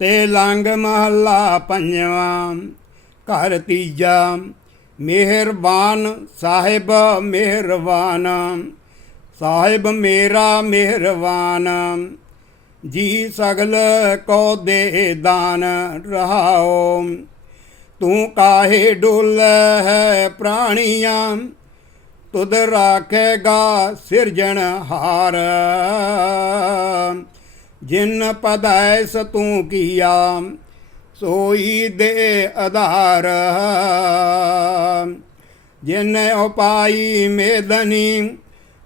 ਤੇ ਲੰਗ ਮਹੱਲਾ ਪੰਜਵਾਂ, ਘਰ ਤੀਜਾ, ਮਿਹਰਬਾਨ ਸਾਹਿਬ ਮਿਹਰਬਾਨ, ਸਾਹਿਬ ਮੇਰਾ ਮਿਹਰਬਾਨ, ਜੀ ਸਗਲ ਕੋ ਦੇ ਦਾਨ ਰਹਾਓ। ਤੂੰ ਕਾਹੇ ਡੁੱਲ ਹੈ ਪ੍ਰਾਣੀਆਂ, ਤੁਧ ਰਾਖੇਗਾ ਸਿਰਜਣ ਹਾਰ ਜਿਨ ਪਦੈਸ ਤੂੰ ਕੀਆ, ਸੋਈ ਦੇ ਆਧਾਰ। ਜਿਨ ਉਪਾਈ ਮੇਦਨੀ,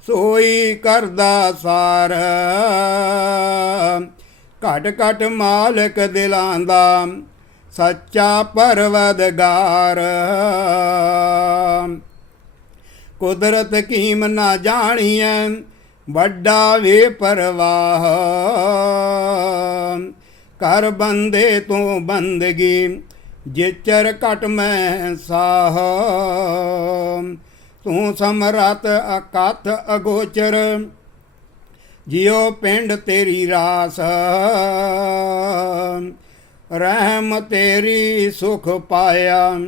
ਸੋਈ ਕਰਦਾ ਸਾਰ। ਘਟ ਘਟ ਮਾਲਕ ਦਿਲਾਂ ਦਾ, ਸੱਚਾ ਪਰਵਦਗਾਰ। ਕੁਦਰਤ ਕੀਮ ਨਾ ਜਾਣੀਐ ਵੱਡਾ ਵੇ ਪਰਵਾਹ। ਕਰ ਬੰਦੇ ਤੂੰ ਬੰਦਗੀ, ਜੇਚਰ ਘਟ ਮੈਂ ਸਾਹ। ਤੂੰ ਸਮਰਤ ਅਕਥ ਅਗੋਚਰ, ਜਿਉ ਪਿੰਡ ਤੇਰੀ ਰਾਸ। ਰਹਿਮ ਤੇਰੀ ਸੁਖ ਪਾਇਆ,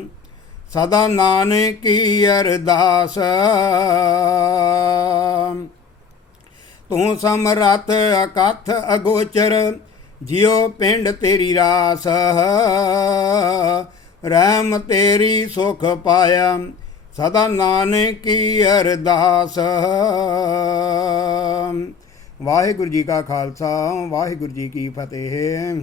ਸਦਾ ਨਾਨਕੀ ਅਰਦਾਸ। ਤੂੰ ਸਮਰਥ ਅਕਥ ਅਗੋਚਰ, ਜਿਉ ਪਿੰਡ ਤੇਰੀ ਰਾਸ। ਰਹਿਮ ਤੇਰੀ ਸੁਖ ਪਾਇਆ, ਸਦਾ ਨਾਨਕੀ ਅਰਦਾਸ। ਵਾਹਿਗੁਰੂ ਜੀ ਕਾ ਖਾਲਸਾ, ਵਾਹਿਗੁਰੂ ਜੀ ਕੀ ਫਤਿਹ।